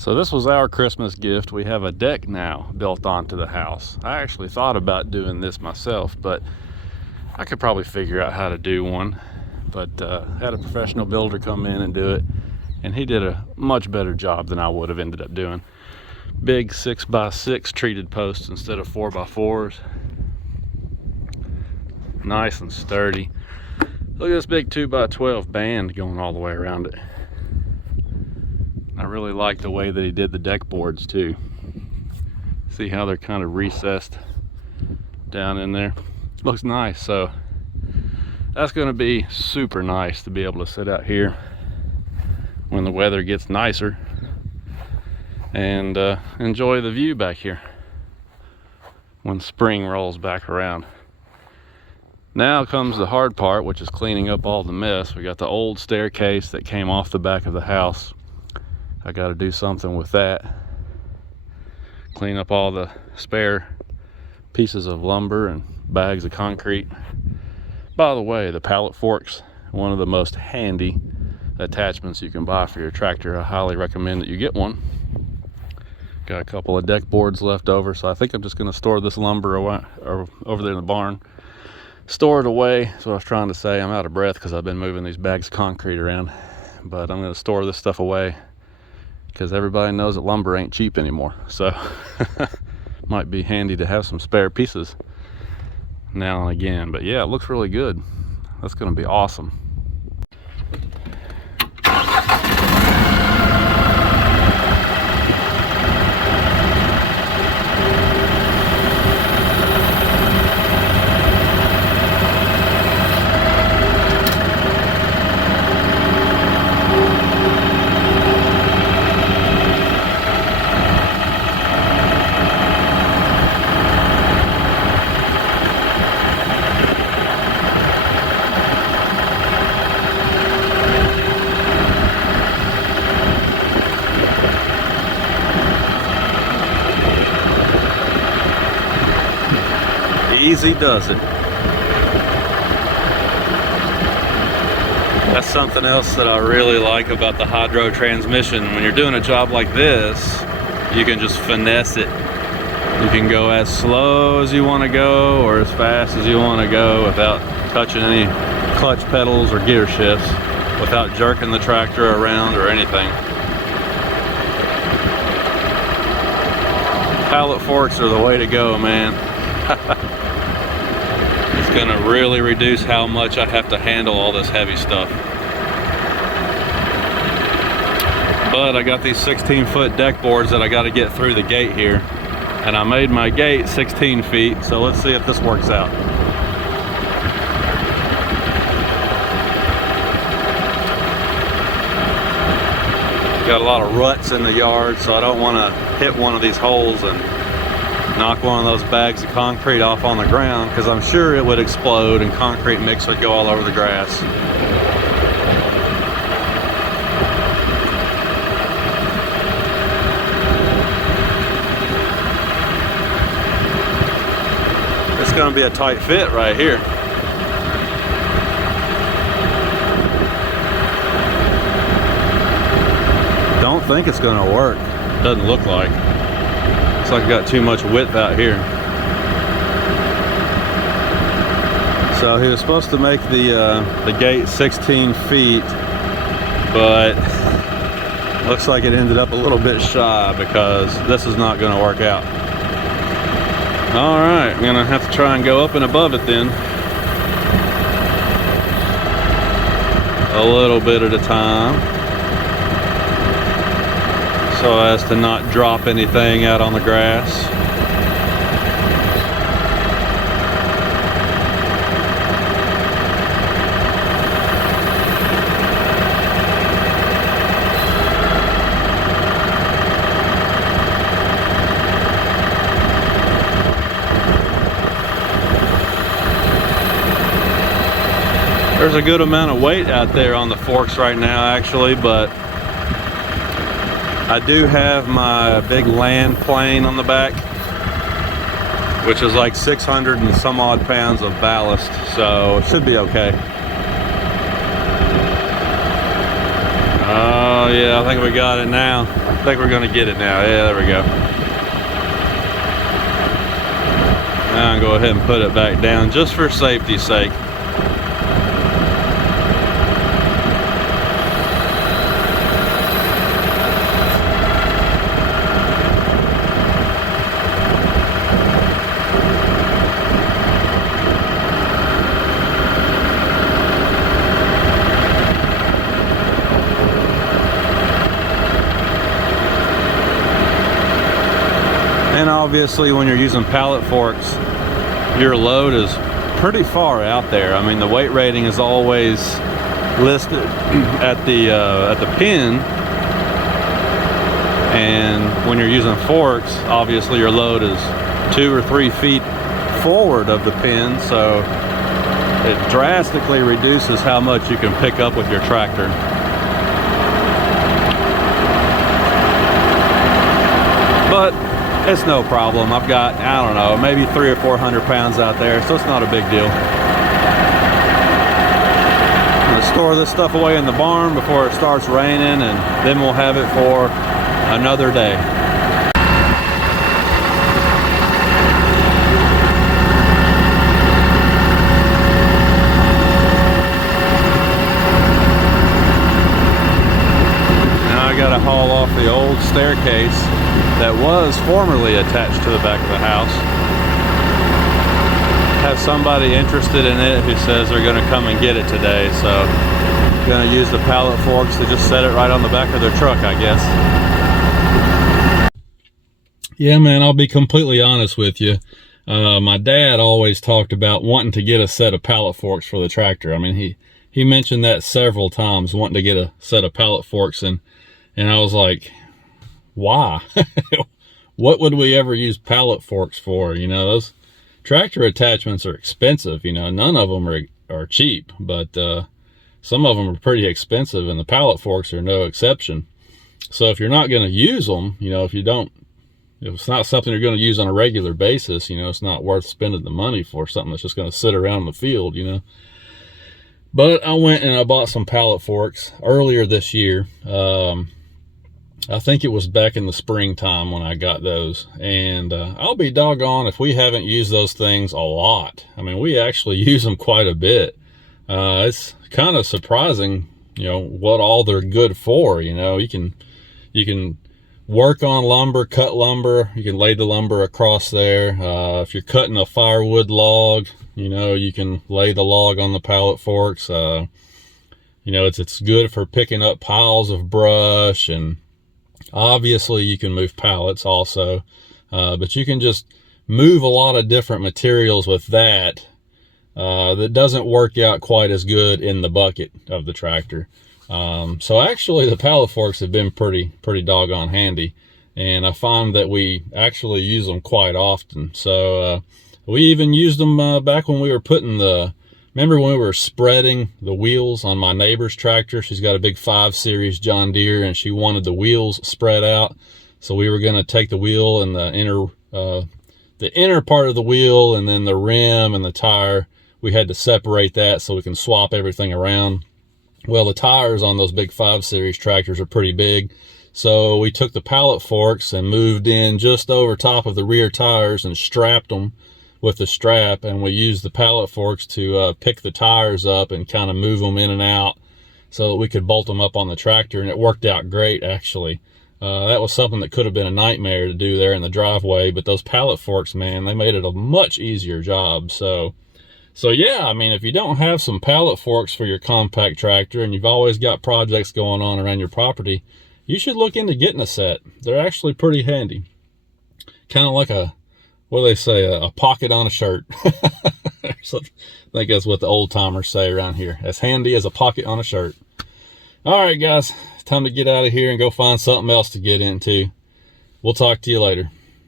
So this was our Christmas gift. We have a deck now built onto the house. I actually thought about doing this myself, but I could probably figure out how to do one. But had a professional builder come in and do it, and he did a much better job than I would have ended up doing. Big 6x6 treated posts instead of 4x4s. Nice and sturdy. Look at this big 2x12 band going all the way around it. I really like the way that he did the deck boards too. See how they're kind of recessed down in there? Looks nice. So that's going to be super nice to be able to sit out here when the weather gets nicer and enjoy the view back here when spring rolls back around. Now comes the hard part, which is cleaning up all the mess. We got the old staircase that came off the back of the house. I got to do something with that. Clean up all the spare pieces of lumber and bags of concrete. By the way, the pallet forks, one of the most handy attachments you can buy for your tractor. I highly recommend that you get one. Got a couple of deck boards left over, so I think I'm just going to store this lumber away, or over there in the barn. Store it away. That's what I was trying to say. I'm out of breath because I've been moving these bags of concrete around. But I'm going to store this stuff away because everybody knows that lumber ain't cheap anymore. So might be handy to have some spare pieces now and again. But yeah, it looks really good. That's going to be awesome. Easy does it. That's something else that I really like about the hydro transmission. When you're doing a job like this, you can just finesse it. You can go as slow as you want to go or as fast as you want to go without touching any clutch pedals or gear shifts, without jerking the tractor around or anything. Pallet forks are the way to go, man. It's gonna really reduce how much I have to handle all this heavy stuff. But I got these 16-foot deck boards that I got to get through the gate here, and I made my gate 16 feet, so let's see if this works out. Got a lot of ruts in the yard, so I don't want to hit one of these holes and knock one of those bags of concrete off on the ground, because I'm sure it would explode and concrete mix would go all over the grass. It's going to be a tight fit right here. Don't think it's going to work. Doesn't look like. Looks like I got too much width out here. So he was supposed to make the gate 16 feet, but looks like it ended up a little bit shy because this is not going to work out. All right, I'm gonna have to try and go up and above it then, a little bit at a time, so as to not drop anything out on the grass. There's a good amount of weight out there on the forks right now, actually, but I do have my big land plane on the back, which is like 600 and some odd pounds of ballast, so it should be okay. Oh yeah, I think we got it now. I think we're gonna get it now. Yeah, there we go. Now I'll go ahead and put it back down just for safety's sake. And obviously when you're using pallet forks, your load is pretty far out there. I mean, the weight rating is always listed at the pin, and when you're using forks, obviously your load is 2 or 3 feet forward of the pin, so it drastically reduces how much you can pick up with your tractor. But it's no problem. I've got, I don't know, maybe 300 or 400 pounds out there, so it's not a big deal. I'm gonna store this stuff away in the barn before it starts raining, and then we'll have it for another day. Now I gotta haul off the old staircase that was formerly attached to the back of the house. Have somebody interested in it who says they're going to come and get it today, so I'm going to use the pallet forks to just set it right on the back of their truck, I guess. Yeah, man, I'll be completely honest with you. My dad always talked about wanting to get a set of pallet forks for the tractor. I mean, he mentioned that several times, wanting to get a set of pallet forks, and I was like, why? What would we ever use pallet forks for? You know, those tractor attachments are expensive. You know, none of them are cheap, but some of them are pretty expensive, and the pallet forks are no exception. So if you're not going to use them, you know, if it's not something you're going to use on a regular basis, you know, it's not worth spending the money for something that's just going to sit around in the field, you know. But I went and I bought some pallet forks earlier this year. I think it was back in the springtime when I got those, and I'll be doggone if we haven't used those things a lot. I mean, we actually use them quite a bit. It's kind of surprising, you know, what all they're good for. You know, you can work on lumber, cut lumber, you can lay the lumber across there. If you're cutting a firewood log, you know, you can lay the log on the pallet forks. You know, it's good for picking up piles of brush, and obviously you can move pallets also, but you can just move a lot of different materials with that. That doesn't work out quite as good in the bucket of the tractor. So actually the pallet forks have been pretty doggone handy, and I find that we actually use them quite often. So we even used them back when we were putting remember when we were spreading the wheels on my neighbor's tractor? She's got a big 5 Series John Deere, and she wanted the wheels spread out. So we were going to take the wheel and the inner part of the wheel, and then the rim and the tire. We had to separate that so we can swap everything around. Well, the tires on those big 5 Series tractors are pretty big. So we took the pallet forks and moved in just over top of the rear tires and strapped them with the strap, and we used the pallet forks to pick the tires up and kind of move them in and out so that we could bolt them up on the tractor, and it worked out great, actually. That was something that could have been a nightmare to do there in the driveway, but those pallet forks, man, they made it a much easier job. So yeah, I mean, if you don't have some pallet forks for your compact tractor and you've always got projects going on around your property, you should look into getting a set. They're actually pretty handy. Kind of like what do they say, a pocket on a shirt. I think that's what the old timers say around here. As handy as a pocket on a shirt. All right, guys, it's time to get out of here and go find something else to get into. We'll talk to you later.